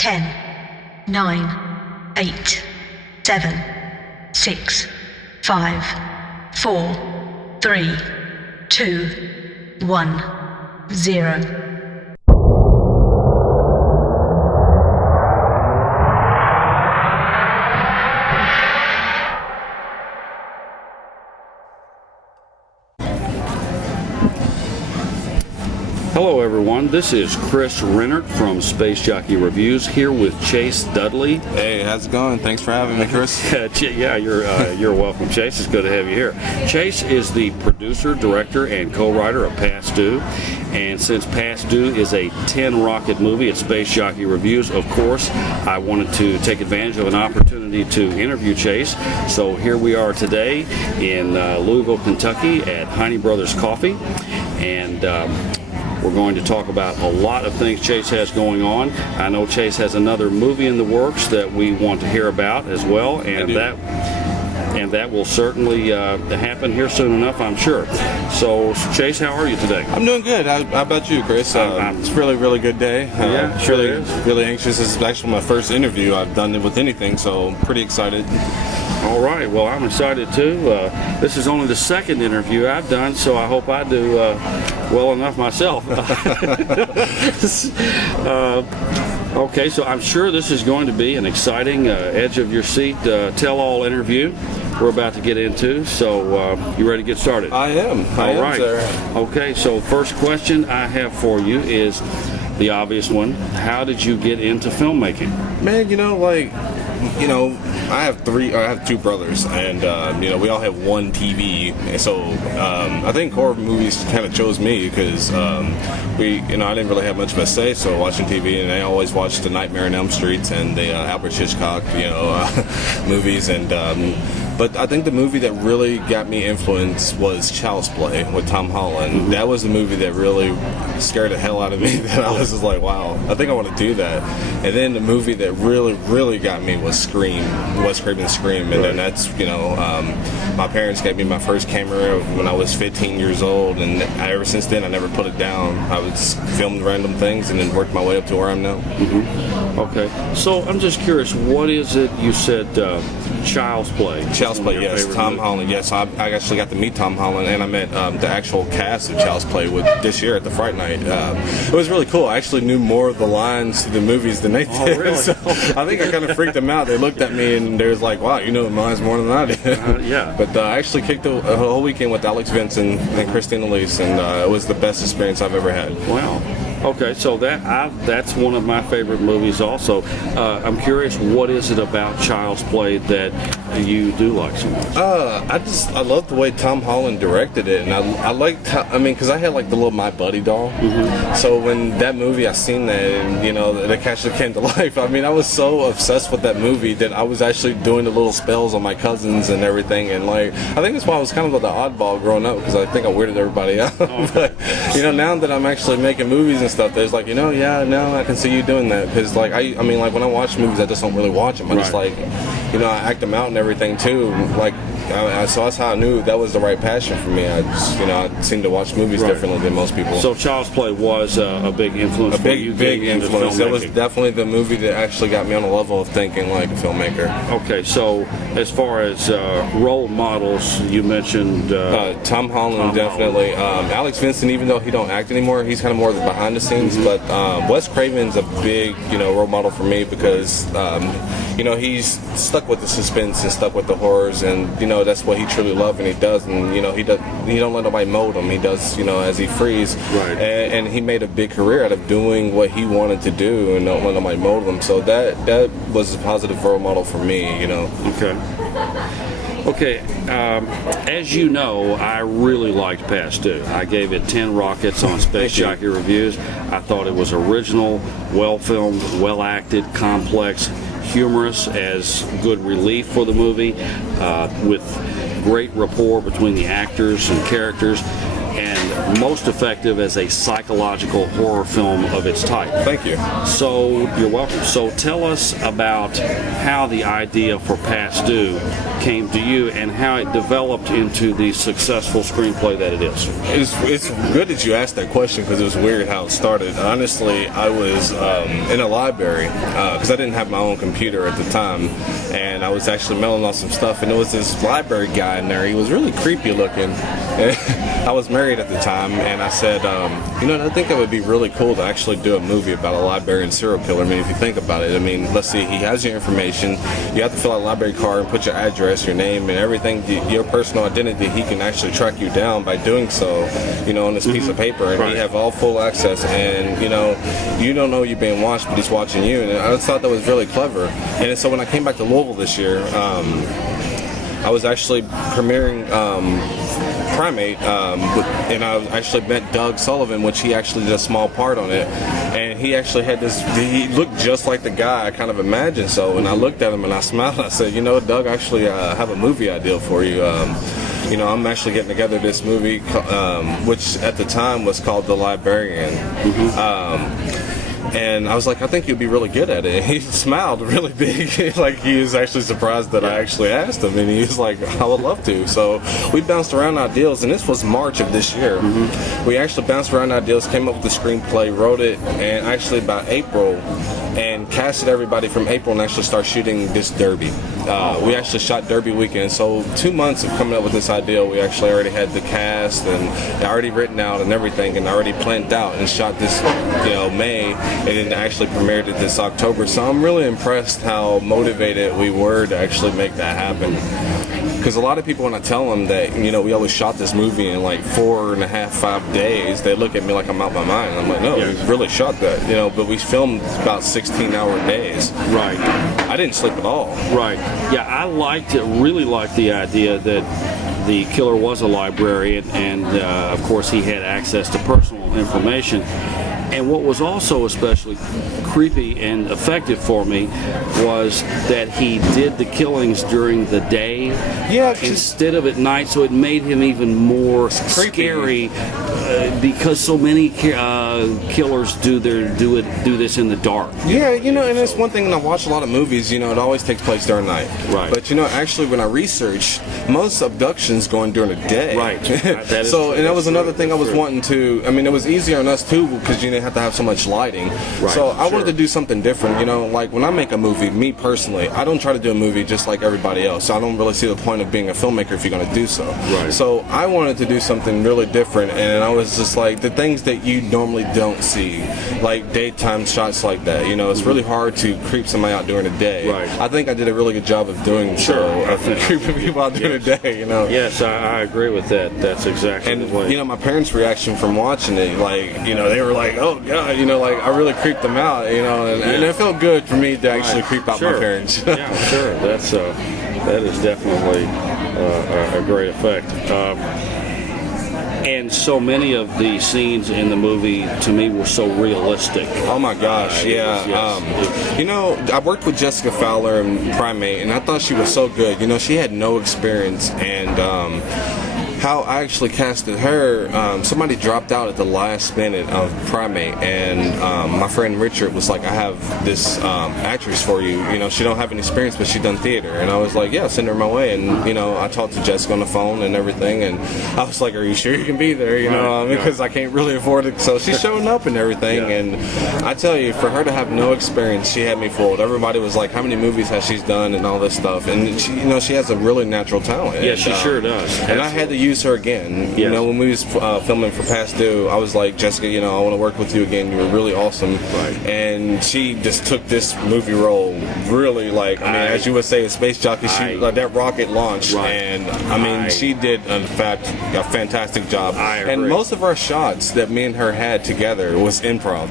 10, 9, 8, 7, 6, 5, 4, 3, 2, 1, 0. Hello everyone, this is Chris Rennirt from Space Jockey Reviews here with Chase Dudley. Hey, how's it going? Thanks for having me, Chris. Yeah, you're welcome, Chase. It's good to have you here. Chase is the producer, director, and co-writer of Past Due. And since Past Due is a 10-rocket movie at Space Jockey Reviews, of course, I wanted to take advantage of an opportunity to interview Chase. So here we are today in Louisville, Kentucky at Heine Brothers Coffee. And we're going to talk about a lot of things Chase has going on. I know Chase has another movie in the works that we want to hear about as well, and that will certainly happen here soon enough, I'm sure. So, Chase, how are you today? I'm doing good. How about you, Chris? It's a really good day. Yeah, sure really anxious. This is actually my first interview I've done with anything, so pretty excited. All right. Well, I'm excited too. This is only the second interview I've done, so I hope I do well enough myself. Okay, so I'm sure this is going to be an exciting, edge-of-your-seat tell-all interview we're about to get into. So, you ready to get started? I am. I am, sir. Okay, so first question I have for you is the obvious one. How did you get into filmmaking? Man, I have two brothers, and we all have one TV. And so I think horror movies kind of chose me because I didn't really have much of a say. So watching TV, and I always watched the Nightmare on Elm Street and the Alfred Hitchcock, movies. And but I think the movie that really got me influenced was Child's Play with Tom Holland. Mm-hmm. That was the movie that really scared the hell out of me. That I was just like, wow, I think I want to do that. And then the movie that really got me was Scream. Wes Craven's Scream, and then that's my parents gave me my first camera when I was 15 years old, and ever since then I never put it down. I was filmed random things and then worked my way up to where I'm now. Mm-hmm. Okay, so I'm just curious, what is it you said? Child's Play. Child's Play, yes. Tom Holland, yes. I actually got to meet Tom Holland, and I met the actual cast of Child's Play this year at the Fright Night. It was really cool. I actually knew more of the lines to the movies than they did. Oh, really? So I think I kind of freaked them out. They looked at me and they was like, wow, you know the lines more than I did. Yeah. But I actually kicked a whole weekend with Alex Vincent and Christine Elise, and it was the best experience I've ever had. Wow. Okay, so that's one of my favorite movies also. I'm curious, what is it about Child's Play that you do like so much? I love the way Tom Holland directed it, and I liked because I had like the little My Buddy doll. Mm-hmm. So when that movie, I seen that, and that actually came to life. I mean, I was so obsessed with that movie that I was actually doing the little spells on my cousins and everything, and I think that's why I was kind of the oddball growing up, because I think I weirded everybody out. But now that I'm actually making movies and stuff, there's now I can see you doing that, because when I watch movies, I just don't really watch them. I just I act them out and everything too. So that's how I knew that was the right passion for me. I seem to watch movies differently than most people. So Child's Play was a big influence. A big influence. It was definitely the movie that actually got me on a level of thinking like a filmmaker. Okay, so as far as role models, you mentioned Tom Holland, definitely. Alex Vincent, even though he don't act anymore, he's kind of more behind the scenes. Mm-hmm. But Wes Craven's a big role model for me, because he's stuck with the suspense and stuck with the horrors, and that's what he truly loves, and he does, and he don't let nobody mold him. He does as he frees, right. And he made a big career out of doing what he wanted to do, and don't let nobody mold him. So that was a positive role model for me. Okay, as you know, I really liked Past Due. I gave it 10 rockets on Space Jockey Reviews. I thought it was original, well-filmed, well-acted, complex, humorous as good relief for the movie, with great rapport between the actors and characters. and most effective as a psychological horror film of its type. Thank you. So, you're welcome. So tell us about how the idea for Past Due came to you and how it developed into the successful screenplay that it is. It's good that you asked that question because it was weird how it started. Honestly, I was in a library because I didn't have my own computer at the time, and I was actually mailing off some stuff, and there was this library guy in there. He was really creepy looking. I was married at the time, and I said, I think it would be really cool to actually do a movie about a librarian serial killer. I mean, if you think about it, I mean, let's see, he has your information. You have to fill out a library card and put your address, your name, and everything, your personal identity. He can actually track you down by doing so, on this piece of paper, and Right. you have all full access, and, you don't know you're being watched, but he's watching you, and I just thought that was really clever. And so when I came back to Louisville this year, I was actually premiering Primate, and I actually met Doug Sullivan, which he actually did a small part on it, and he actually had he looked just like the guy I kind of imagined. So, and I looked at him and I smiled. I said, Doug, actually have a movie idea for you. I'm actually getting together this movie, which at the time was called The Librarian. And I was like, I think you'd be really good at it. And he smiled really big, like he was actually surprised that I actually asked him. And he was like, I would love to. So we bounced around ideas, and this was March of this year. We actually bounced around ideas, came up with the screenplay, wrote it, and actually by April, and casted everybody from April and actually start shooting this Derby. We actually shot Derby weekend. So 2 months of coming up with this idea, we actually already had the cast and already written out and everything, and already planned out and shot this, May, and then actually premiered it this October. So I'm really impressed how motivated we were to actually make that happen. Because a lot of people, when I tell them that, we always shot this movie in like 4.5, 5 days, they look at me like I'm out my mind. I'm like, no, we really shot that, but we filmed about 16-hour days. Right. I didn't sleep at all. Right. Yeah, I really liked the idea that the killer was a librarian, and of course he had access to personal information. And what was also especially creepy and effective for me was that he did the killings during the day instead of at night, so it made him even more scary because so many killers do this in the dark. Yeah, and it's one thing when I watch a lot of movies, it always takes place during night. Right. But actually when I researched, most abductions going during the day. Right. That is so, true. and that was another thing I was true. wanting to, it was easier on us too because you didn't have to have so much lighting. Right. So I wanted to do something different, like when I make a movie, me personally, I don't try to do a movie just like everybody else. So I don't really see the point of being a filmmaker if you're going to do so. Right. So I wanted to do something really different, and I was just like, the things that you normally don't see, like daytime shots like that, it's really hard to creep somebody out during the day. Right. I think I did a really good job of doing creeping people out during the day, Yes, I agree with that. That's exactly the way. And my parents' reaction from watching it, they were like, oh god, I really creeped them out, and it felt good for me to actually creep out my parents. Yeah, sure. That is definitely a great effect. And so many of the scenes in the movie, to me, were so realistic. Oh my gosh, yeah. I worked with Jessica Fowler in Primate, and I thought she was so good. She had no experience, and how I actually casted her, somebody dropped out at the last minute of Primate, and my friend Rennirt was like, I have this actress for you. She don't have any experience, but she done theater. And I was like, yeah, send her my way. And, I talked to Jessica on the phone and everything, and I was like, are you sure you can be there? Because I can't really afford it. So she's showing up and everything, and I tell you, for her to have no experience, she had me fooled. Everybody was like, how many movies has she done and all this stuff? And she has a really natural talent. Yeah, and, she sure does. And I had to use her again. When we was filming for Past Due, I was like, Jessica, I want to work with you again. You were really awesome. Right. And she just took this movie role really as you would say, a space jockey. That rocket launched, and she did a fantastic job. I agree. And most of our shots that me and her had together was improv.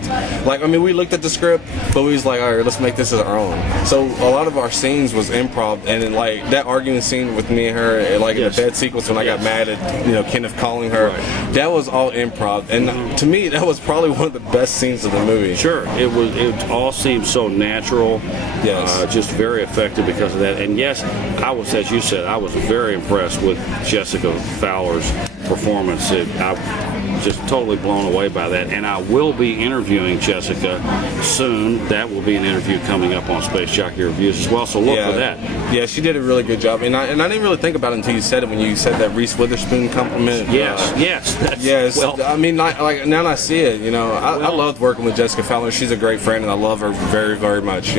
We looked at the script, but we was like, all right, let's make this as our own. So a lot of our scenes was improv, and then that arguing scene with me and her, in the bed sequence when I got mad at Kenneth calling her, that was all improv, and to me that was probably one of the best scenes of the movie. Sure, it all seemed so natural. Yes. Just very effective because of that. And yes, I was, as you said, I was very impressed with Jessica Fowler's performance. performance. I'm just totally blown away by that. And I will be interviewing Jessica soon. That will be an interview coming up on Space Jockey Reviews as well, so look for that. Yeah, she did a really good job. And I didn't really think about it until you said it, when you said that Reese Witherspoon compliment. Yes. Well, I mean, like now that I see it, you know, I loved working with Jessica Fowler. She's a great friend, and I love her very, very much.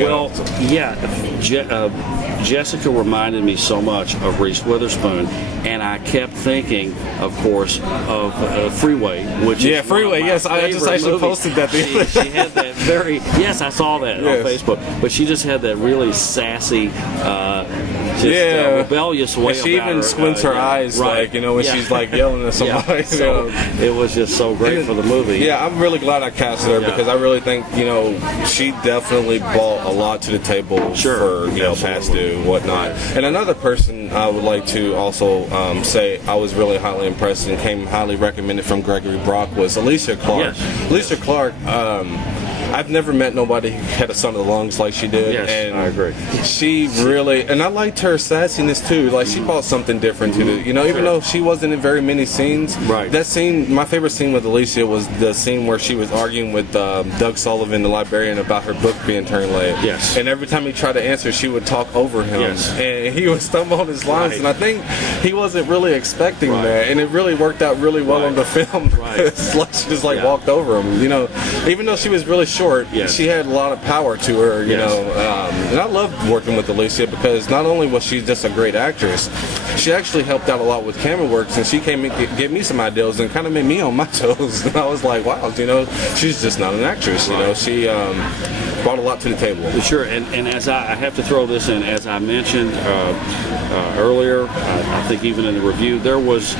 Jessica reminded me so much of Reese Witherspoon, and I kept thinking, of course, of Freeway, which is Freeway. Yes, I just actually posted that. She had that very I saw that on Facebook, but she just had that really sassy, rebellious way. She about even her, squints her eyes, like, you know, when she's like yelling at somebody. So it was just so great for the movie. Yeah, I'm really glad I casted her because I really think, you know, she definitely brought a lot to the table for, you know, Past Due and whatnot. And another person I would like to also say I was really highly impressed and came highly recommended from Gregory Brock was Alicia Clark. Alicia Clark, I've never met nobody who had a son of the lungs like she did. Yes, and I agree. She really, and I liked her sassiness too. Like, she brought something different to the, you know, even though she wasn't in very many scenes. Right. That scene, my favorite scene with Alicia was the scene where she was arguing with Doug Sullivan, the librarian, about her book being turned late. Yes. And every time he tried to answer, she would talk over him. Yes. And he would stumble on his lines. And I think he wasn't really expecting that. And it really worked out really well on the film. It's like she just walked over him. You know, even though she was really short, she had a lot of power to her, you know. And I loved working with Alicia because not only was she just a great actress, she actually helped out a lot with camera works, and she came and gave me some ideas and kind of made me on my toes. And I was like, wow, you know, she's just not an actress, you know. She brought a lot to the table. Sure, and as I have to throw this in, as I mentioned earlier, I think even in the review, there was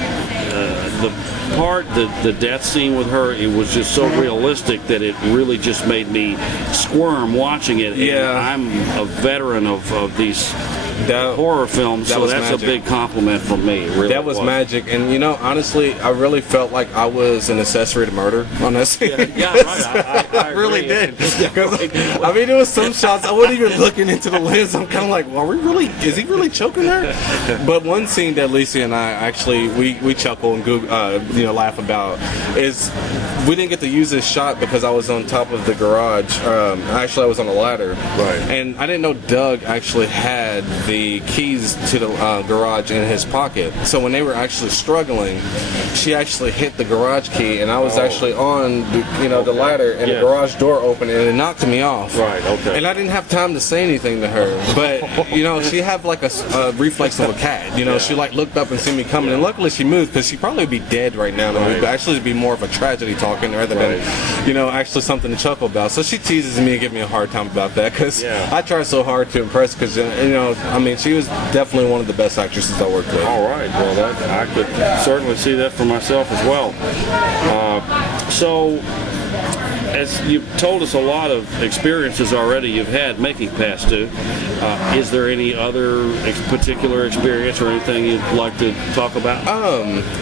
the death scene with her, it was just so realistic that it really just made me squirm watching it. And I'm a veteran of these horror films, so that's magic. A big compliment from me. Really, that was magic, and you know, honestly, I really felt like I was an accessory to murder on that scene. I really did. Because I mean, there was some shots I wasn't even looking into the lens. I'm kind of like, well, is he really choking her? But one scene that Lisa and I actually we chuckle and you know, laugh about is we didn't get to use this shot because I was on top of the garage. Actually, I was on a ladder, and I didn't know Doug actually had the keys to the garage in his pocket. So when they were actually struggling, she actually hit the garage key, and I was actually on the ladder, and the garage door opened, and it knocked me off. And I didn't have time to say anything to her, but you know, she had like a reflex of a cat. You know, she like looked up and see me coming, and luckily she moved because she'd probably be dead right now. It would actually be more of a tragedy talking rather than you know, actually something to chuckle about. So she teases me and gives me a hard time about that because I try so hard to impress because you know, I mean, she was definitely one of the best actresses I worked with. All right, well, I could certainly see that for myself as well. So, as you've told us a lot of experiences already you've had making Past Due, is there any other particular experience or anything you'd like to talk about?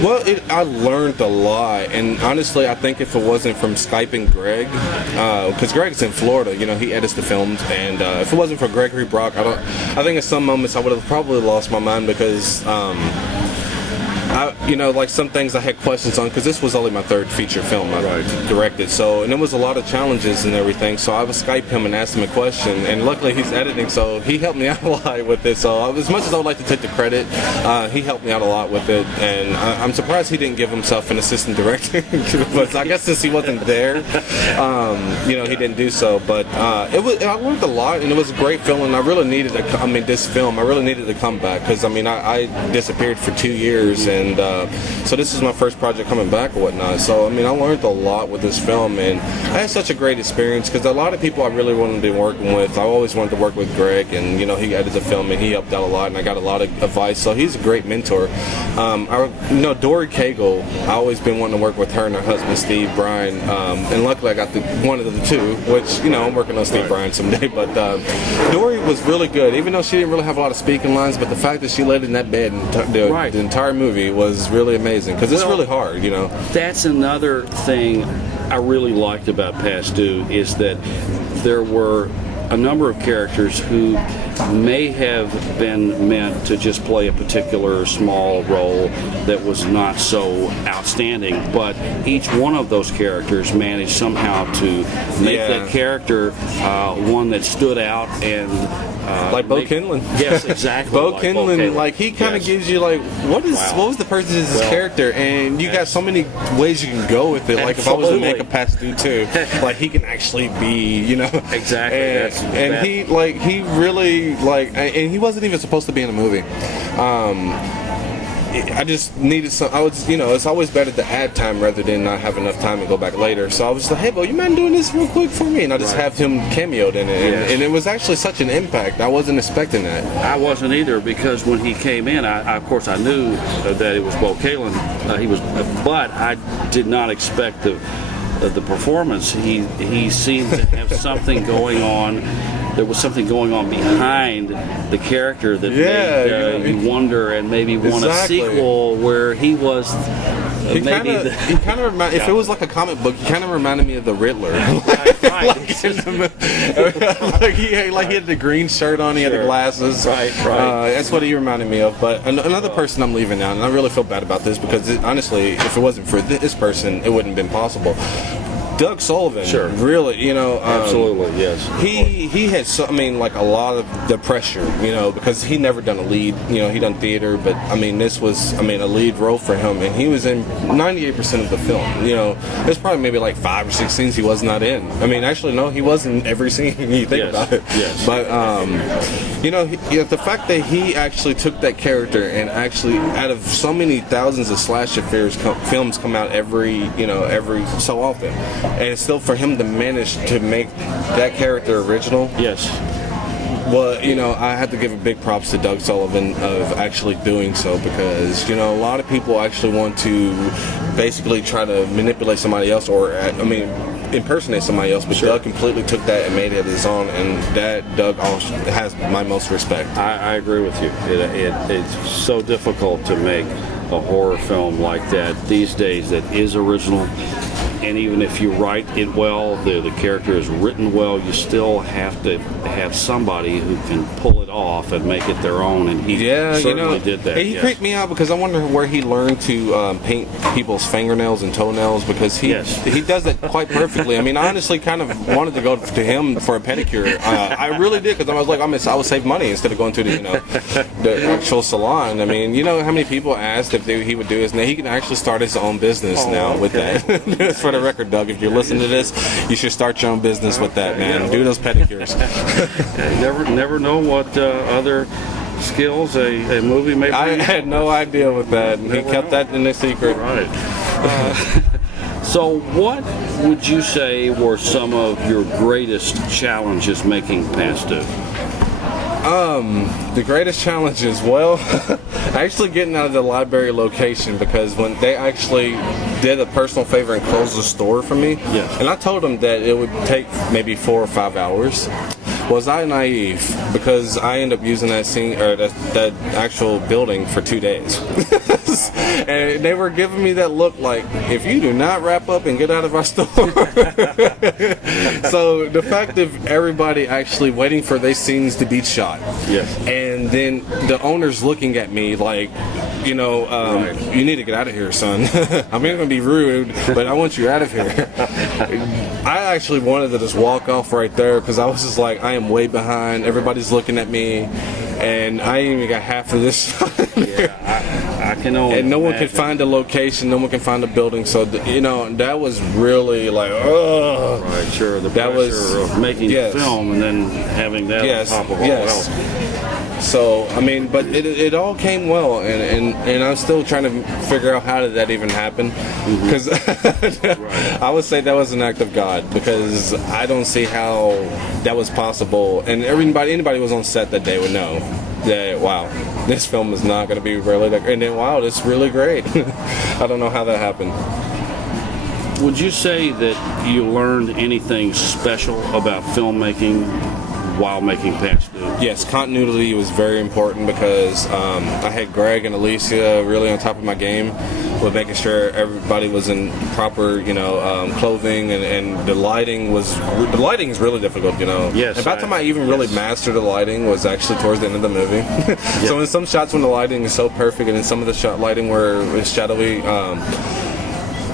Well, I learned a lot, and honestly, I think if it wasn't from Skyping Greg, because Greg's in Florida, you know, he edits the films, and if it wasn't for Gregory Brock, I think at some moments I would have probably lost my mind because you know, like some things I had questions on because this was only my third feature film I directed. So, and there was a lot of challenges and everything. So I would Skype him and ask him a question, and luckily he's editing, so he helped me out a lot with it. So as much as I would like to take the credit, he helped me out a lot with it, and I'm surprised he didn't give himself an assistant director. But I guess since he wasn't there, you know, he didn't do so. But I learned a lot, and it was a great film. And I really needed this film. I really needed to come back because I mean I disappeared for 2 years. And so this is my first project coming back or whatnot. So I mean, I learned a lot with this film, and I had such a great experience because a lot of people I really wanted to be working with. I always wanted to work with Greg, and you know, he edited the film and he helped out a lot, and I got a lot of advice. So he's a great mentor. You know, Dory Cagle, I always been wanting to work with her and her husband Steve Bryan, and luckily I got one of the two. Which, you know, I'm working on Steve Bryan someday. But Dory was really good, even though she didn't really have a lot of speaking lines. But the fact that she laid in that bed and the entire movie was really amazing because it's really hard, you know. That's another thing I really liked about Past Due is that there were a number of characters who may have been meant to just play a particular small role that was not so outstanding, but each one of those characters managed somehow to make that character one that stood out and like Bo Kinlan. Yes, exactly. Bo Kinlan, like he kind of gives you like what was the person's character, and you got so many ways you can go with it. Like if I was to make a past due too, like he can actually be, exactly. And he really and he wasn't even supposed to be in the movie. I just needed some. It's always better to add time rather than not have enough time and go back later. So I was like, hey, Bo, you mind doing this real quick for me? And I just have him cameoed in it. And it was actually such an impact. I wasn't expecting that. I wasn't either, because when he came in, of course I knew that it was Bo Kalen. But I did not expect the performance. He seemed to have something going on. There was something going on behind the character that made you wonder and maybe want a sequel where he was. If it was like a comic book, he kind of reminded me of the Riddler. He had the green shirt on, he had the glasses. Right. That's what he reminded me of. But another person I'm leaving out, and I really feel bad about this because honestly, if it wasn't for this person, it wouldn't have been possible. Doug Sullivan, really, absolutely, yes. He had, a lot of the pressure, because he never done a lead, he done theater, but this was, a lead role for him, and he was in 98% of the film. There's probably maybe like 5 or 6 scenes he was not in. Actually, no, he was in every scene. You think about it. Yes. But the fact that he actually took that character and actually, out of so many thousands of slasher films come out every so often. And still for him to manage to make that character original. Yes. Well, I have to give a big props to Doug Sullivan of actually doing so, because, a lot of people actually want to basically try to manipulate somebody else or, impersonate somebody else, but Doug completely took that and made it his own, and that Doug also has my most respect. I agree with you. It's so difficult to make a horror film like that these days that is original. And even if you write it well, the character is written well, you still have to have somebody who can pull it off and make it their own. And he certainly did that. He creeped me out because I wonder where he learned to paint people's fingernails and toenails, because he does that quite perfectly. I honestly kind of wanted to go to him for a pedicure. I really did, because I was like, I would save money instead of going to the actual salon. How many people asked if he would do this? Now he can actually start his own business now with that. For the record, Doug, if you're listening to this, you should start your own business with that, man. Do those pedicures. Never know what other skills a movie may bring. I had no idea with that, and he kept that in a secret. Right. So what would you say were some of your greatest challenges making Past Due? The greatest challenges, well, actually getting out of the library location, because when they actually did a personal favor and closed the store for me, and I told them that it would take maybe 4 or 5 hours. Was I naive? Because I ended up using that scene or that actual building for 2 days, and they were giving me that look like, if you do not wrap up and get out of our store. So the fact of everybody actually waiting for their scenes to be shot, and then the owners looking at me like, you need to get out of here, son. I'm not going to be rude, but I want you out of here. I actually wanted to just walk off right there, because I was just like, I am way behind. Everybody's looking at me, and I ain't even got half of this. I can only. And no one can find a location. No one can find a building. So that was really like, oh. Right, sure. The pressure of making film and then having that on top of all else. So, but it all came well, and I'm still trying to figure out how did that even happen, because I would say that was an act of God, because I don't see how that was possible, and anybody who was on set that day would know that, wow, this film is not going to be really, and then, wow, it's really great. I don't know how that happened. Would you say that you learned anything special about filmmaking while making Past Due? Yes, continuity was very important, because I had Greg and Alicia really on top of my game. with making sure everybody was in proper, clothing, and the lighting is really difficult, Yes. And by the time I even really mastered the lighting was actually towards the end of the movie. So in some shots when the lighting is so perfect, and in some of the lighting where it's shadowy,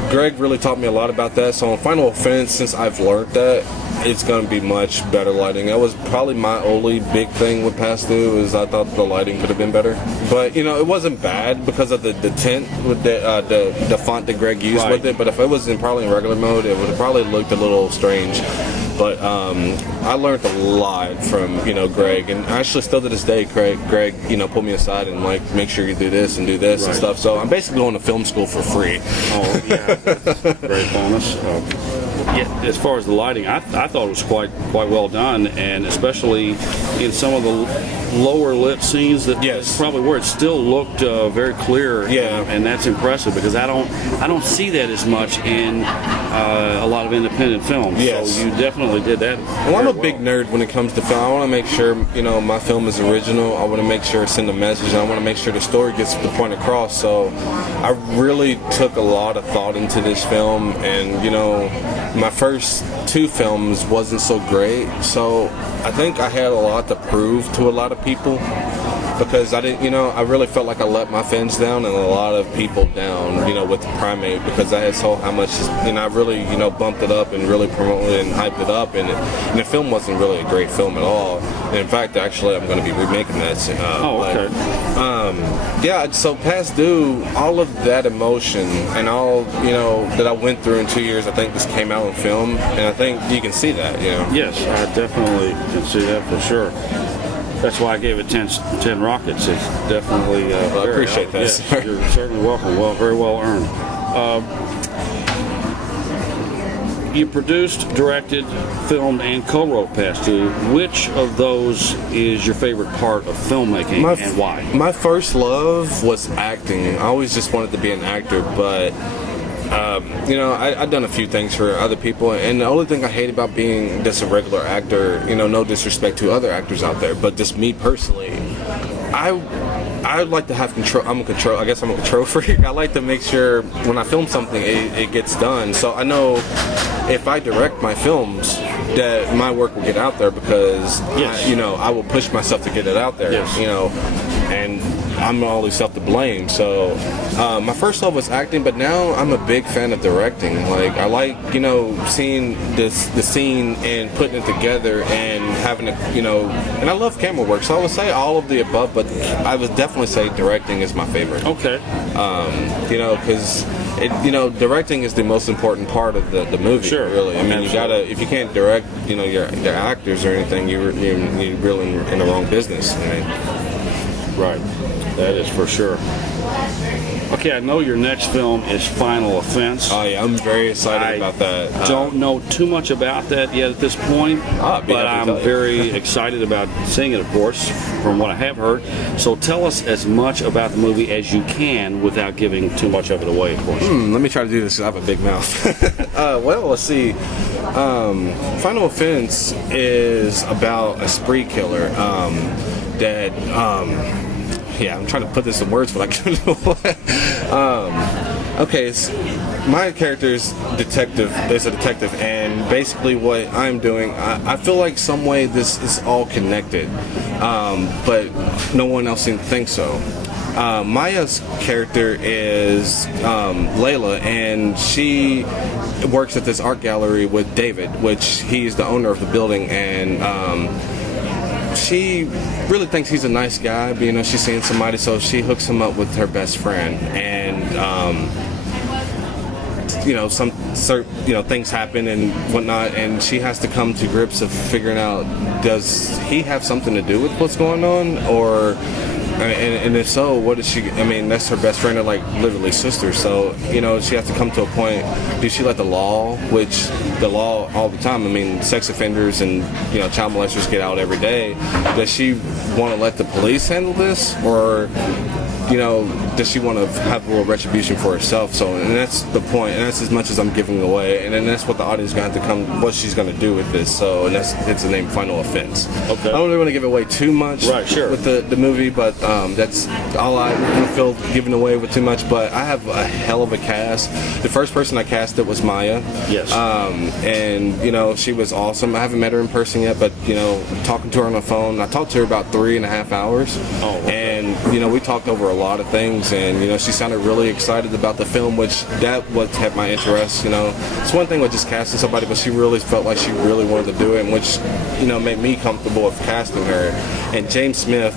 Greg really taught me a lot about that. So on Final Offense, since I've learned that, it's going to be much better lighting. That was probably my only big thing with Past Due, is I thought the lighting could have been better. But it wasn't bad because of the tint with the font that Greg used with it. But if it was probably in regular mode, it would have probably looked a little strange. But I learned a lot from Greg, and actually still to this day, Greg pulled me aside and make sure you do this and do this and stuff. So I'm basically going to film school for free. Oh yeah, that's a great bonus. Yeah, as far as the lighting, I thought it was quite well done, and especially in some of the lower lit scenes, that's probably where it still looked very clear. Yeah, and that's impressive because I don't see that as much in a lot of independent films. Yes. So you definitely did that. Well, I'm a big nerd when it comes to film. I want to make sure my film is original. I want to make sure it's in the message, and I want to make sure the story gets the point across. So I really took a lot of thought into this film, and my first two films wasn't so great, so I think I had a lot to prove to a lot of people, because I didn't, I really felt like I let my fans down and a lot of people down, with the Primate, because I had so how much, I really, bumped it up and really promoted it and hyped it up, and the film wasn't really a great film at all. And in fact, actually, I'm going to be remaking that. Okay. Yeah, so Past Due, all of that emotion and all, that I went through in 2 years, I think this came out in film, and I think you can see that, Yes, I definitely can see that for sure. That's why I gave it 10 rockets. It's definitely I appreciate that. Yes, you're certainly welcome. Very well earned. You produced, directed, filmed, and co-wrote Past Due. Which of those is your favorite part of filmmaking, and why? My first love was acting. I always just wanted to be an actor, but I've done a few things for other people, and the only thing I hate about being just a regular actor, no disrespect to other actors out there, but just me personally, I like to have control. I guess I'm a control freak. I like to make sure when I film something, it gets done. So I know if I direct my films, that my work will get out there, because I will push myself to get it out there. Yes. And I'm always self to blame. So my first love was acting, but now I'm a big fan of directing. Like I like seeing the scene and putting it together and having it, and I love camera work. So I would say all of the above, but I would definitely say directing is my favorite. Okay. Because directing is the most important part of the movie. Sure. Really. I mean, Absolutely. you gotta, if you can't direct, your actors or anything, you're really in the wrong business. I mean. Right. That is for sure. Okay, I know your next film is Final Offense. Oh yeah, I'm very excited about that. Don't know too much about that yet at this point, but I'm very excited about seeing it, of course, from what I have heard. So tell us as much about the movie as you can without giving too much of it away, of course. Let me try to do this because I have a big mouth. Well, let's see. Final Offense is about a spree killer that... I'm trying to put this in words, but I can't. Okay, my character is a detective, and basically what I'm doing, I feel like some way this is all connected, but no one else seems to think so. Maya's character is Layla, and she works at this art gallery with David, which he's the owner of the building, and she really thinks he's a nice guy, but she's seeing somebody, so she hooks him up with her best friend, and some certain things happen and whatnot, and she has to come to grips of figuring out, does he have something to do with what's going on, or and if so, what is she? I mean, that's her best friend, or like literally sisters. So she has to come to a point. Do she let the law, which the law all the time? I mean, sex offenders and child molesters get out every day. Does she want to let the police handle this, or does she want to have a little retribution for herself? So, and that's the point, and that's as much as I'm giving away, and then that's what the audience is going to have to come, what she's going to do with this. So, and that's hence the name Final Offense. Okay. I don't really want to give away too much with the movie, but that's all I feel giving away with too much. But I have a hell of a cast. The first person I casted was Maya. Yes. And she was awesome. I haven't met her in person yet, but talking to her on the phone, I talked to her about 3.5 hours. Oh. Okay. And we talked over a lot of things, and she sounded really excited about the film, which that what had my interest. It's one thing with just casting somebody, but she really felt like she really wanted to do it, and which made me comfortable with casting her. And James Smith,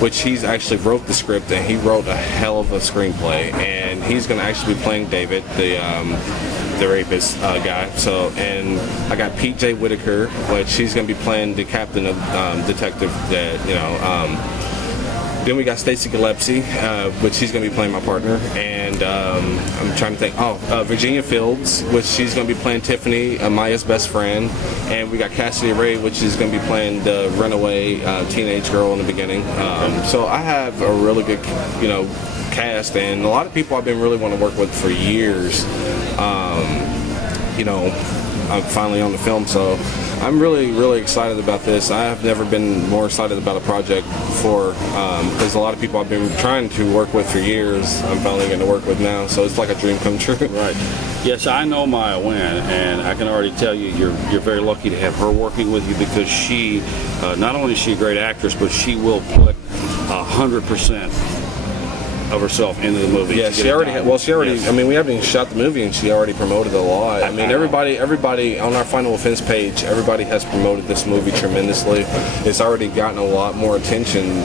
which he's actually wrote the script, and he wrote a hell of a screenplay, and he's going to actually be playing David, the rapist guy. So, and I got P.J. Whitaker, which she's going to be playing the captain of detective that Then we got Stacey Gillespie, which she's going to be playing my partner, and I'm trying to think. Virginia Fields, which she's going to be playing Tiffany, Maya's best friend, and we got Cassidy Ray, which is going to be playing the runaway teenage girl in the beginning. So I have a really good, cast, and a lot of people I've been really wanting to work with for years. I'm finally on the film, so I'm really, really excited about this. I have never been more excited about a project before, because a lot of people I've been trying to work with for years, I'm finally getting to work with now, so it's like a dream come true. Right. Yes, I know Maya Wynn, and I can already tell you you're very lucky to have her working with you, because she, not only is she a great actress, but she will put 100% of herself into the movie. Yeah, she already. Yes. I mean, we haven't even shot the movie, and she already promoted a lot. I mean, everybody on our Final Offense page, everybody has promoted this movie tremendously. It's already gotten a lot more attention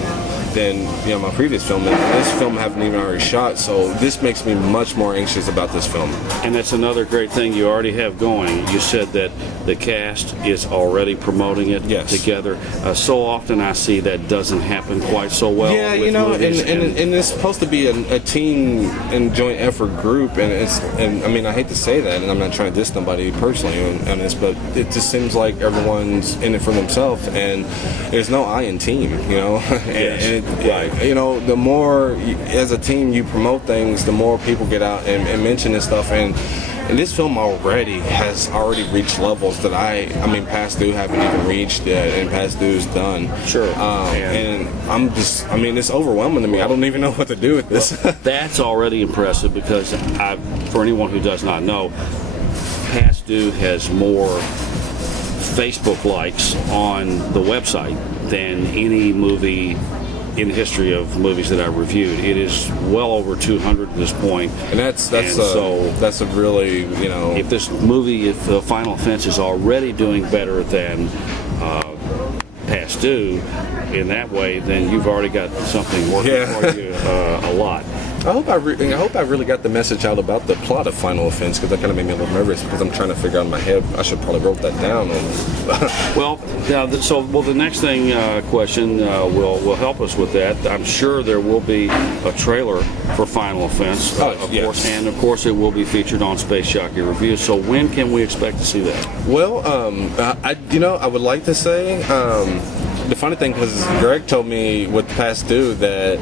than my previous film, and this film I haven't even already shot. So this makes me much more anxious about this film. And that's another great thing you already have going. You said that the cast is already promoting it together. So often I see that doesn't happen quite so well. Yeah, with movies, and it's supposed to be a team and joint effort group, and I mean, I hate to say that, and I'm not trying to diss somebody personally on this, but it just seems like everyone's in it for themselves, and there's no I in team, Yes. Right. The more as a team you promote things, the more people get out and mention this stuff, and this film has already reached levels that I mean, Past Due haven't even reached yet, and Past Due's done. Sure. And it's overwhelming to me. I don't even know what to do with this. Well, that's already impressive, because for anyone who does not know, Past Due has more Facebook likes on the website than any movie in the history of movies that I reviewed. It is well over 200 at this point. And that's a really, if this movie, if the Final Offense is already doing better than Past Due in that way, then you've already got something working for you a lot. I hope I really got the message out about the plot of Final Offense, because that kind of made me a little nervous, because I'm trying to figure out in my head. I should probably wrote that down. The next question will help us with that. I'm sure there will be a trailer for Final Offense, of course, and of course it will be featured on Space Jockey Review. So when can we expect to see that? Well, I would like to say. The funny thing was, Greg told me with Past Due that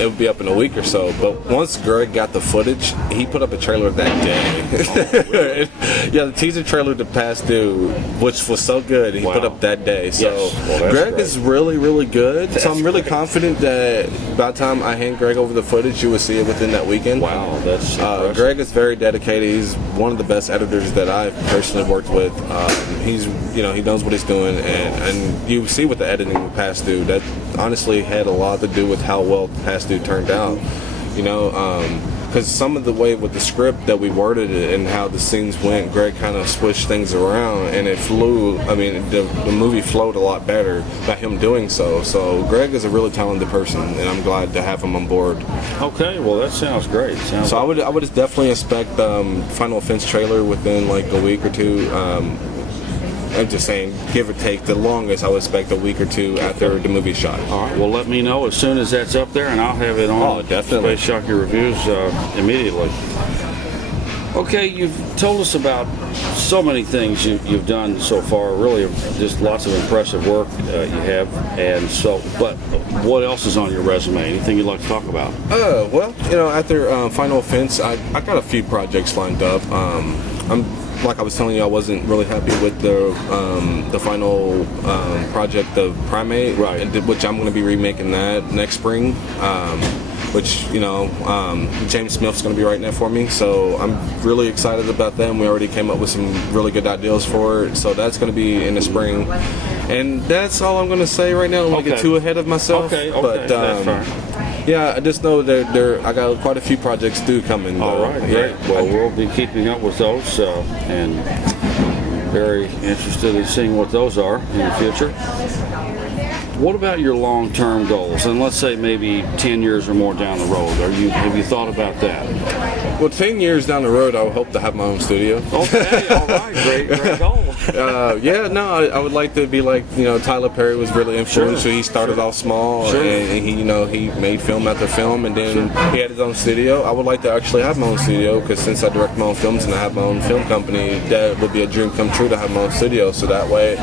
it would be up in a week or so. But once Greg got the footage, he put up a trailer that day. Oh, really? Yeah, the teaser trailer to Past Due, which was so good, he put up that day. So Greg is really, really good. So I'm really confident that by the time I hand Greg over the footage, you will see it within that weekend. Wow, that's Greg is very dedicated. He's one of the best editors that I've personally worked with. He knows what he's doing, and you see with the editing of Past Due, that honestly had a lot to do with how well Past Due turned out. Because some of the way with the script that we worded it and how the scenes went, Greg kind of switched things around, and it flew. I mean, the movie flowed a lot better by him doing so. So Greg is a really talented person, and I'm glad to have him on board. Okay, well that sounds great. I would definitely expect Final Offense trailer within like a week or two. I'm just saying, give or take, the longest I would expect a week or two after the movie shot. All right, well, let me know as soon as that's up there, and I'll have it on definitely. Space Jockey Reviews immediately. Okay, you've told us about so many things you've done so far. Really, just lots of impressive work you have. And so, but what else is on your resume? Anything you'd like to talk about? Well, after Final Offense, I got a few projects lined up. Like I was telling you, I wasn't really happy with the final project of Primate, Right. Which I'm going to be remaking that next spring. Which James Smith's going to be writing that for me, so I'm really excited about them. We already came up with some really good ideas for it, so that's going to be in the spring, and that's all I'm going to say right now. I don't want to get too ahead of myself. Okay, but that's fine. yeah, I just know that I got quite a few projects due coming. All right, great. Well, we'll be keeping up with those, and very interested in seeing what those are in the future. What about your long-term goals? And let's say maybe 10 years or more down the road. Have you thought about that? Well, 10 years down the road, I would hope to have my own studio. Okay, all right, great goal. I would like to be like, Tyler Perry was really influential. Sure. He started off small, Sure. and he made film after film, and then he had his own studio. I would like to actually have my own studio, because since I direct my own films and I have my own film company, that would be a dream come true to have my own studio. So that way,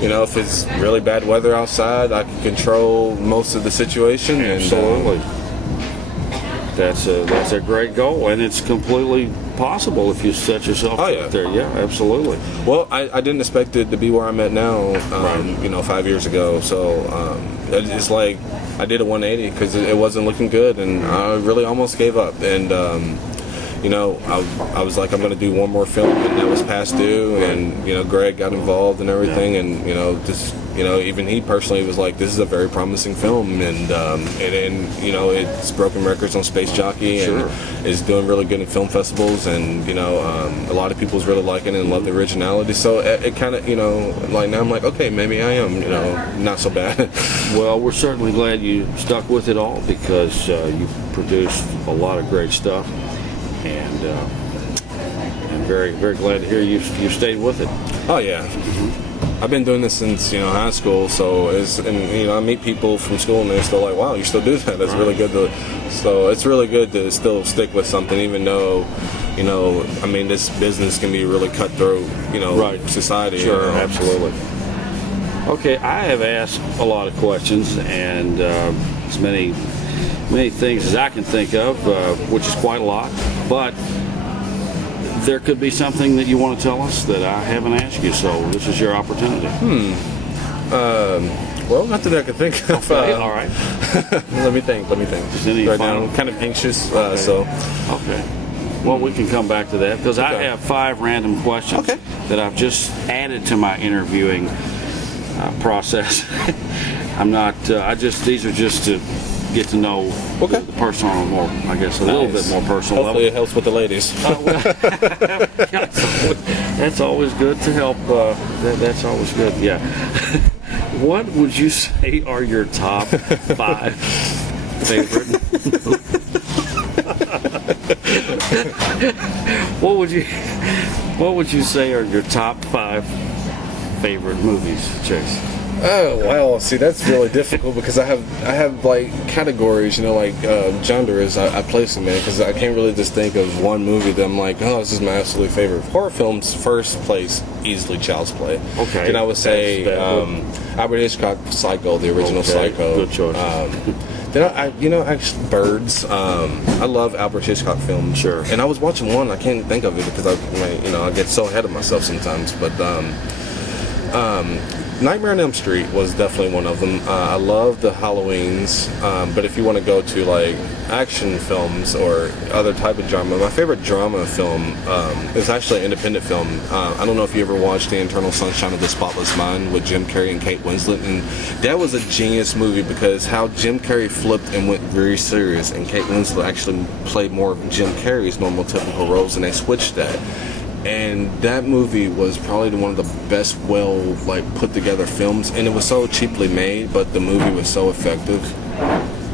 if it's really bad weather outside, I can control most of the situation. Absolutely. That's a great goal, and it's completely possible if you set yourself out there. Yeah, absolutely. Well, I didn't expect it to be where I'm at now, Right. 5 years ago. So it's like I did a 180 because it wasn't looking good, and I really almost gave up. And I was like, I'm going to do one more film, and that was past due. And Greg got involved and everything, and even he personally was like, this is a very promising film, and it's broken records on Space Jockey, Sure. and is doing really good in film festivals, and a lot of people's really liking it and love the originality. So it kind of like now I'm like, okay, maybe I am not so bad. Well, we're certainly glad you stuck with it all, because you produced a lot of great stuff, and very, very glad to hear you stayed with it. Oh yeah. I've been doing this since high school, so I meet people from school and they're still like, wow, you still do that. That's really good. So it's really good to still stick with something, even though this business can be really cutthroat, Right. society. Sure, absolutely. Okay, I have asked a lot of questions, and as many things as I can think of, which is quite a lot, but there could be something that you want to tell us that I haven't asked you, so this is your opportunity. Well, nothing I can think of. Okay, all right. Let me think. Just any Right final- now, I'm kind of anxious, Okay. so. Okay. Well, we can come back to that, because I Okay. have 5 random questions Okay. that I've just added to my interviewing process. These are just to get to know Okay. the person on a more, I guess, a little bit more personal Hopefully level. it helps with the ladies. That's always good to help. That's always good. Yeah. What would you say are your top 5 favorite? What would you say are your top 5 favorite movies, Chase? Oh well, see that's really difficult because I have like categories, like genres I place them in, because I can't really just think of one movie that I'm like, oh, this is my absolute favorite. Horror films, first place, easily Child's Play. Okay. Then I would say That's Albert Hitchcock, Psycho, the original Okay, Psycho. good choice. Then actually Birds. I love Albert Hitchcock films. Sure. And I was watching one, I can't think of it because I get so ahead of myself sometimes, but. Nightmare on Elm Street was definitely one of them. I love the Halloweens, but if you want to go to like action films or other type of drama, my favorite drama film is actually an independent film. I don't know if you ever watched The Eternal Sunshine of the Spotless Mind with Jim Carrey and Kate Winslet, and that was a genius movie because how Jim Carrey flipped and went very serious, and Kate Winslet actually played more of Jim Carrey's normal typical roles, and they switched that. And that movie was probably one of the best, put together films, and it was so cheaply made, but the movie was so effective.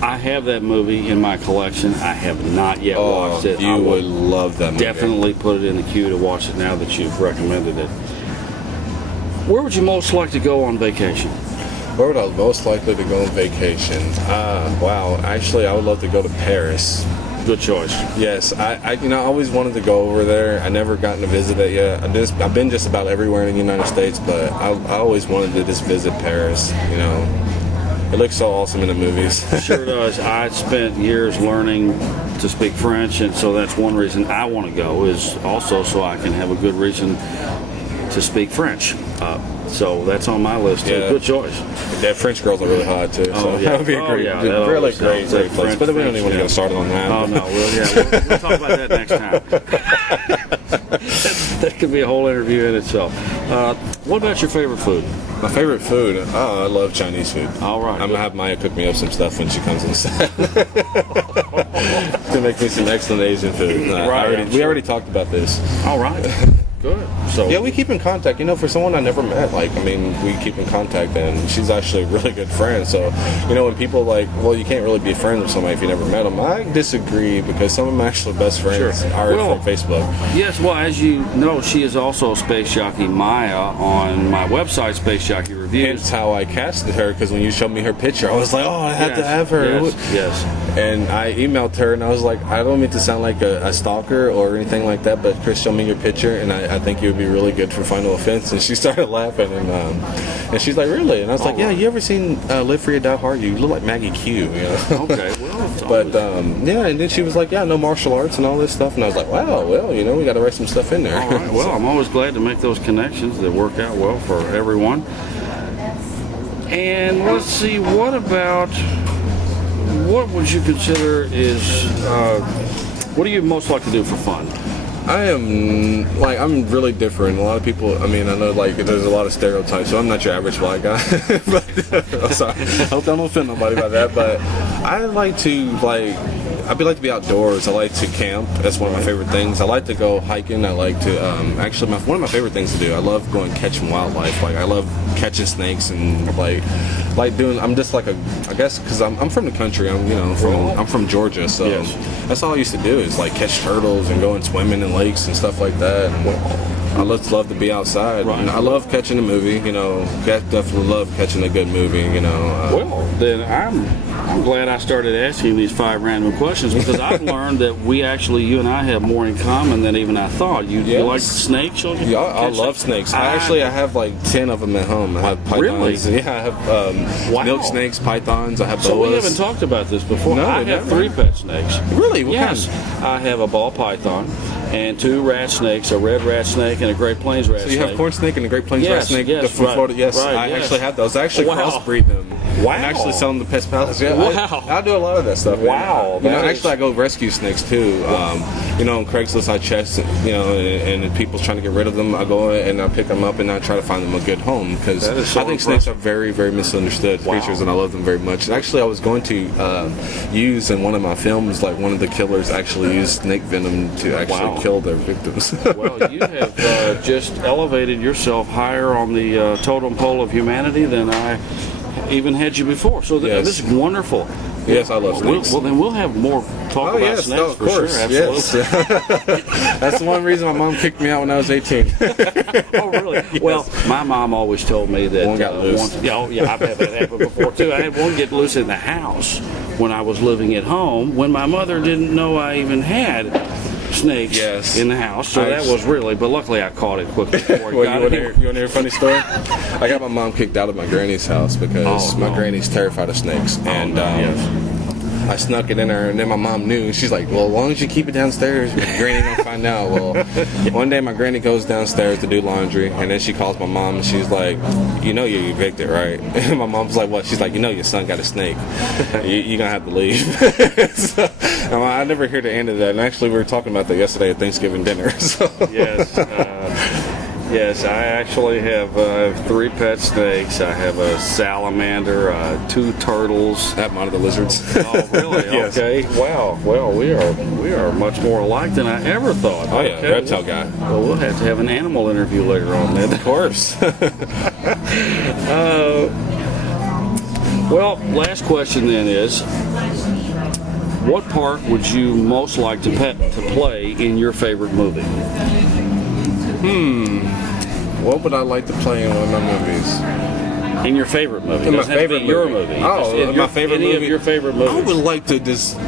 I have that movie in my collection. I have not yet watched it. You would love that movie. Definitely put it in the queue to watch it now that you've recommended it. Where would you most like to go on vacation? Where would I most likely to go on vacation? Wow, actually, I would love to go to Paris. Good choice. Yes, I always wanted to go over there. I never gotten to visit it yet. I've been just about everywhere in the United States, but I always wanted to just visit Paris. It looks so awesome in the movies. Sure does. I spent years learning to speak French, and so that's one reason I want to go, is also so I can have a good reason to speak French. So that's on my list too. Yeah. Good choice. Yeah, French girls are really hot too. So that would be a great, really great place. But we don't even want to get started on that. Oh no, we'll talk about that next time. That could be a whole interview in itself. What about your favorite food? My favorite food? Oh, I love Chinese food. All right. I'm going to have Maya cook me up some stuff when she comes on set. To make me some excellent Asian food. We already talked about this. All right. Good. So yeah, we keep in contact. For someone I never met, we keep in contact, and she's actually a really good friend. So, when people you can't really be friends with somebody if you never met them. I disagree, because some of my actual best friends are from Facebook. Yes, well, as you know, she is also Space Jockey Maya on my website, Space Jockey Reviews. That's how I casted her, because when you showed me her picture, I was like, oh, I had to have her. Yes. And I emailed her, and I was like, I don't mean to sound like a stalker or anything like that, but Chris, show me your picture, and I think you would be really good for Final Offense. And she started laughing, and she's like, really? And I was like, yeah, you ever seen Live Free or Die Hard? You look like Maggie Q, Okay, well. But, and then she was like, yeah, no martial arts and all this stuff. And I was like, wow, well, we got to write some stuff in there. All right, well, I'm always glad to make those connections that work out well for everyone. And let's see, what would you consider what do you most like to do for fun? I'm really different. A lot of people, I know there's a lot of stereotypes, so I'm not your average black guy. But, I'm sorry. I hope I don't offend nobody by that, but I like to, I like to be outdoors. I like to camp. That's one of my favorite things. I like to go hiking. I like to, one of my favorite things to do, I love going catching wildlife. I love catching snakes and doing, I'm just I guess, because I'm from the country. I'm from Georgia, so that's all I used to do is catch turtles and go and swimming in lakes and stuff like that. And I just love to be outside. Right. And I love catching a movie. Definitely love catching a good movie. Well, then I'm glad I started asking these 5 random questions, because I've learned that you and I have more in common than even I thought. You like snakes? Yeah, I love snakes. I have 10 of them at home. I have pythons. Really? Yeah, I have milk snakes, pythons. I have boas. So we haven't talked about this before. No, I have 3 pet snakes. Really? What yes. kind? I have a ball python and 2 rat snakes, a red rat snake and a Great Plains rat snake. So you have corn snake and a Great Plains rat snake from Florida? Yes, right, I actually have those. I actually crossbreed them. Wow. And actually sell them to Pest Palace. Yeah, wow. I do a lot of that stuff. Wow. Actually I go rescue snakes too. On Craigslist I check, and people's trying to get rid of them. I go and I pick them up and I try to find them a good home, because I think snakes are very, very misunderstood creatures, and I love them very much. Actually, I was going to use in one of my films, one of the killers actually used snake venom to actually kill their victims. Well, you have just elevated yourself higher on the totem pole of humanity than I even had you before. So this is wonderful. Yes, I love snakes. Well, then we'll have more talk about snakes for sure. Absolutely. Yes. That's the one reason my mom kicked me out when I was 18. Oh, really? Yes. Well, my mom always told me that one got loose. I've had that happen before too. I had one get loose in the house when I was living at home, when my mother didn't know I even had snakes in the house. So that was really, but luckily I caught it quickly before it got you want to hear a funny story? I got my mom kicked out of my granny's house because my granny's terrified of snakes. And I snuck it in her, and then my mom knew. She's like, well, as long as you keep it downstairs, your granny gonna find out. Well, one day my granny goes downstairs to do laundry, and then she calls my mom, and she's like, you're evicted, right? And my mom's like, what? She's like, your son got a snake. You're gonna have to leave. So, I never hear the end of that. And actually, we were talking about that yesterday at Thanksgiving dinner. So. Yes, I actually have 3 pet snakes. I have a salamander, 2 turtles. I have one of the lizards. Oh, really? Yes. Okay. Wow. Well, we are much more alike than I ever thought. Oh, yeah, reptile guy. Well, we'll have to have an animal interview later on then. Of course. Well, last question then is, what part would you most like to play in your favorite movie? What would I like to play in one of my movies? In your favorite movie? In my favorite movie. Your movie. Oh, my favorite movie. Any of your favorite movies? I would like to just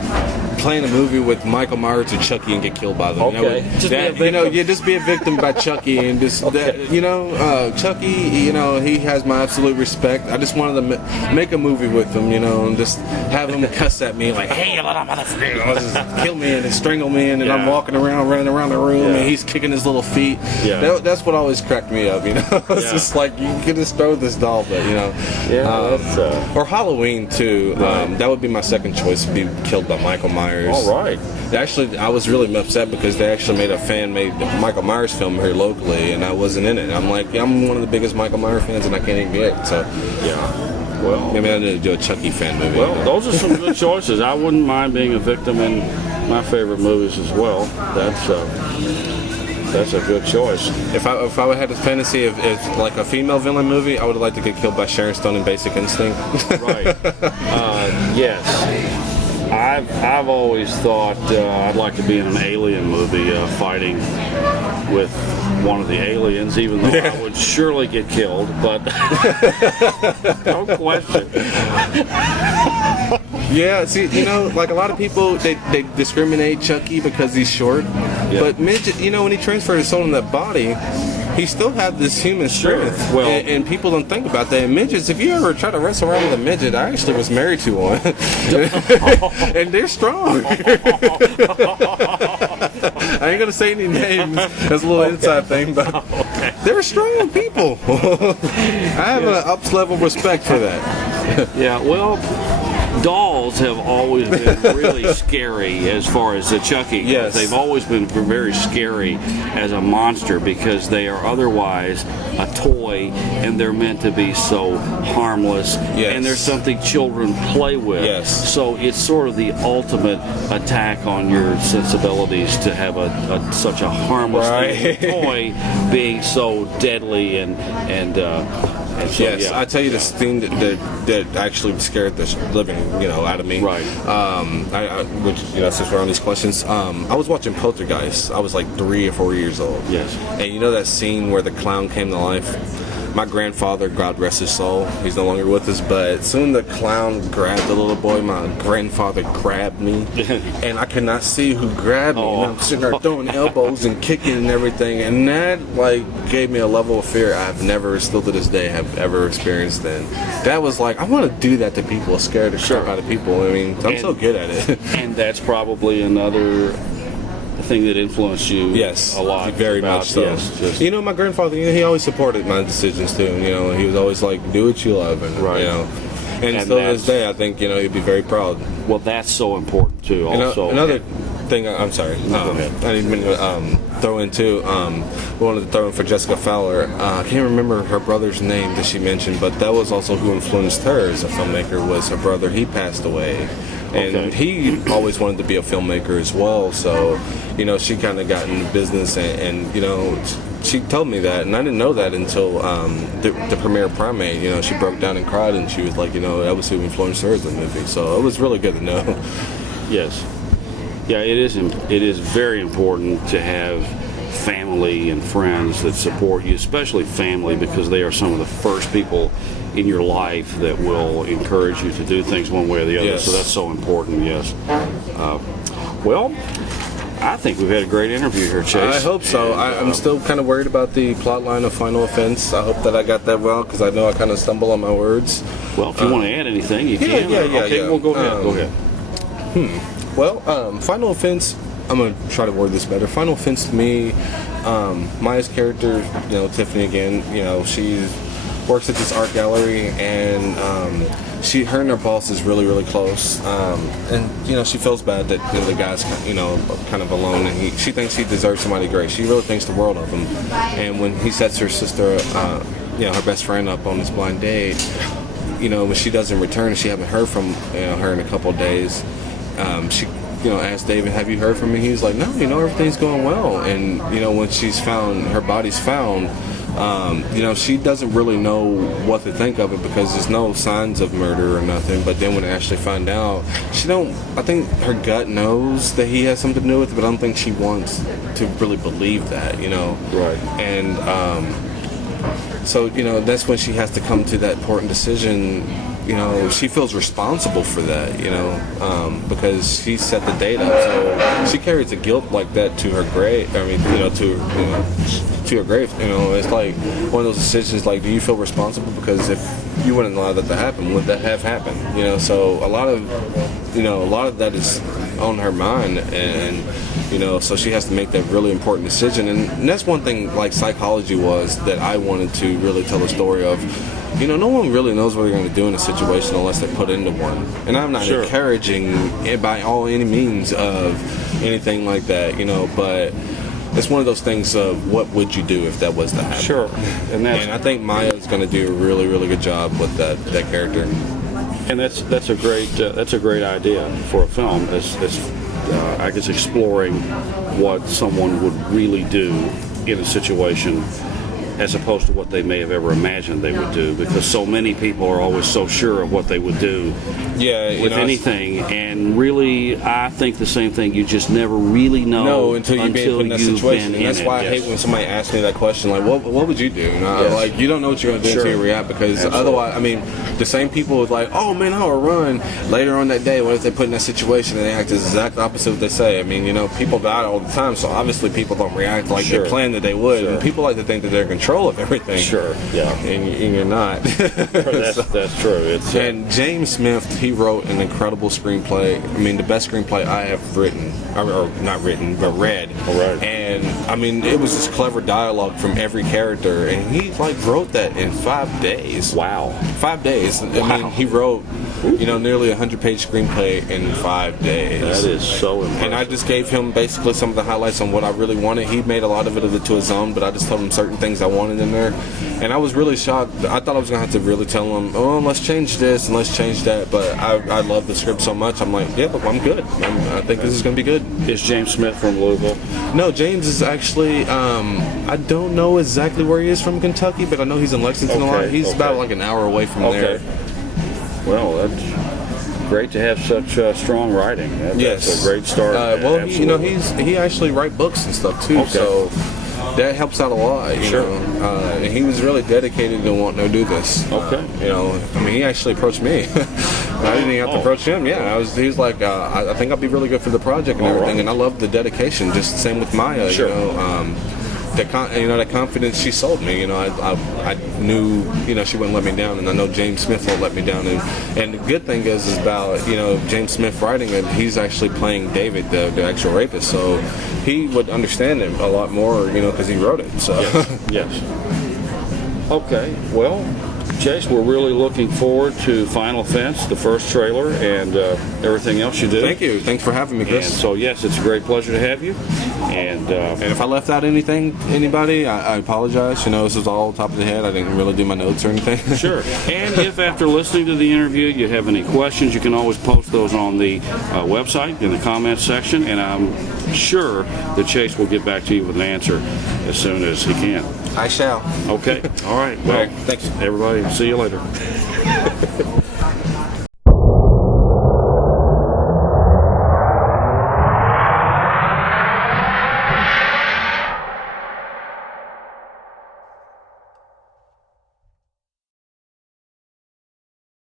playing a movie with Michael Myers or Chucky and get killed by them. Okay. Just be a victim by Chucky and just Chucky. He has my absolute respect. I just wanted to make a movie with him, and just have him cuss at me like, "Hey, you little motherfucker!" Just kill me and strangle me, and then I'm walking around, running around the room, and he's kicking his little feet. Yeah. That's what always cracked me up. It's just like you can just throw this doll, but or Halloween too. That would be my second choice, to be killed by Michael Myers. All right. Actually, I was really upset because they actually made a fan-made Michael Myers film here locally, and I wasn't in it. I'm like, I'm one of the biggest Michael Myers fans, and I can't even get it. So, well, maybe I need to do a Chucky fan movie. Well, those are some good choices. I wouldn't mind being a victim in my favorite movies as well. That's a good choice. If I had a fantasy of like a female villain movie, I would like to get killed by Sharon Stone in Basic Instinct. Right. Yes. I've always thought I'd like to be in an alien movie fighting with one of the aliens, even though I would surely get killed, but no question. Yeah, see, like a lot of people, they discriminate Chucky because he's short, but midget, when he transferred his soul in that body, he still had this human strength. Sure. Well, and people don't think about that. And midgets, if you ever try to wrestle around with a midget, I actually was married to one, and they're strong. I ain't gonna say any names. That's a little inside thing, but they're strong people. I have an ups level respect for that. Yeah, well, dolls have always been really scary as far as the Chucky goes. Yes. They've always been very scary as a monster because they are otherwise a toy and they're meant to be so harmless. Yes. And they're something children play with. Yes. So it's sort of the ultimate attack on your sensibilities to have such a harmless toy being so deadly and so, yes, I tell you this thing that actually scared the living, out of me. Right. Which, since we're on these questions, I was watching Poltergeist. I was like 3 or 4 years old. Yes. And that scene where the clown came to life? My grandfather, God rest his soul, he's no longer with us, but soon the clown grabbed the little boy, my grandfather grabbed me, and I could not see who grabbed me. And I'm sitting there throwing elbows and kicking and everything, and that gave me a level of fear I've never, still to this day, have ever experienced. And that was like, I want to do that to people, scare the crap out of people. I mean, I'm so good at it. And that's probably another thing that influenced you a lot. Very much so. Yes, my grandfather, he always supported my decisions too. He was always like, do what you love. And, and still to this day, I think, he'd be very proud. Well, that's so important too. Also, another thing, I'm sorry. Go ahead. I didn't mean to throw in too. We wanted to throw in for Jessica Fowler. I can't remember her brother's name that she mentioned, but that was also who influenced her as a filmmaker, was her brother. He passed away. And he always wanted to be a filmmaker as well, so, she kind of got into business, and she told me that, and I didn't know that until the premiere Primate. She broke down and cried, and she was like, that was who influenced her as the movie, so it was really good to know. Yes. Yeah, it is very important to have family and friends that support you, especially family, because they are some of the first people in your life that will encourage you to do things one way or the other. Yes. So that's so important. Yes. Well, I think we've had a great interview here, Chase. I hope so. I'm still kind of worried about the plot line of Final Offense. I hope that I got that well, because I know I kind of stumble on my words. Well, if you want to add anything, you can. Okay, well, go ahead. Go ahead. Well, Final Offense, I'm going to try to word this better. Final Offense to me, Maya's character, Tiffany again, she works at this art gallery, and her and her boss is really, really close, and she feels bad that the guy's kind of alone, and she thinks he deserves somebody great. She really thinks the world of him, and when he sets her sister, her best friend up on this blind date, when she doesn't return and she haven't heard from her in a couple of days, she asked David, have you heard from me? He was like, no, everything's going well. And when she's found, her body's found, she doesn't really know what to think of it, because there's no signs of murder or nothing. But then when they actually find out, I think her gut knows that he has something to do with it, but I don't think she wants to really believe that, Right. And so, that's when she has to come to that important decision you know, she feels responsible for that, you know, because she set the date up. So she carries a guilt like that to her grave. I mean, you know, to her grave. You know, it's like one of those decisions. Like, do you feel responsible? Because if you wouldn't allow that to happen, would that have happened? You know, so a lot of that is on her mind, and you know, so she has to make that really important decision. And that's one thing, like psychology was, that I wanted to really tell a story of. You know, no one really knows what they're going to do in a situation unless they're put into one. And I'm not encouraging it by any means of anything like that, you know, but it's one of those things of what would you do if that was to happen. Sure. And I think Maya's going to do a really, really good job with that character. And that's a great idea for a film. I guess exploring what someone would really do in a situation, as opposed to what they may have ever imagined they would do, because so many people are always so sure of what they would do with anything, and really, I think the same thing. You just never really know until you've been in that situation. And that's why I hate when somebody asks me that question, like, what would you do? You know, like, you don't know what you're going to do until you react, because otherwise, I mean, the same people with like, oh man, I would run. Later on that day, what if they put in that situation and they act the exact opposite of what they say? I mean, you know, people die all the time, so obviously people don't react like they planned that they would. And people like to think that they're in control of everything. And you're not. That's true. And James Smith, he wrote an incredible screenplay. I mean, the best screenplay I have written, or not written, but read. And I mean, it was this clever dialogue from every character, and he like wrote that in 5 days. Wow. 5 days. I mean, he wrote, you know, nearly 100-page screenplay in 5 days. That is so impressive. And I just gave him basically some of the highlights on what I really wanted. He made a lot of it to his own, but I just told him certain things I wanted in there. And I was really shocked. I thought I was going to have to really tell him, oh, let's change this and let's change that. But I love the script so much. I'm like, yeah, I'm good. I think this is going to be good. Is James Smith from Louisville? No, James is actually, I don't know exactly where he is from Kentucky, but I know he's in Lexington a lot. He's about like an hour away from there. Well, that's great to have such strong writing. That's a great start. Well, he actually write books and stuff too, so that helps out a lot. You know? And he was really dedicated to wanting to do this. You know, I mean, he actually approached me. I didn't even have to approach him. Yeah, he was like, I think I'll be really good for the project and everything. And I love the dedication. Just the same with Maya. You know. That confidence she sold me. You know, I knew, you know, she wouldn't let me down, and I know James Smith won't let me down. And the good thing is about, you know, James Smith writing it, he's actually playing David, the actual rapist, so he would understand him a lot more, you know, because he wrote it. So yes. Okay. Well, Chase, we're really looking forward to Final Fence, the first trailer, and everything else you do. Thank you. Thanks for having me, Chris. And so, yes, it's a great pleasure to have you. And if I left out anybody, I apologize. You know, this is all top of the head. I didn't really do my notes or anything. Sure. And if after listening to the interview you have any questions, you can always post those on the website in the comments section, and I'm sure that Chase will get back to you with an answer as soon as he can. I shall. Okay. All right. Well, thanks, everybody. See you later.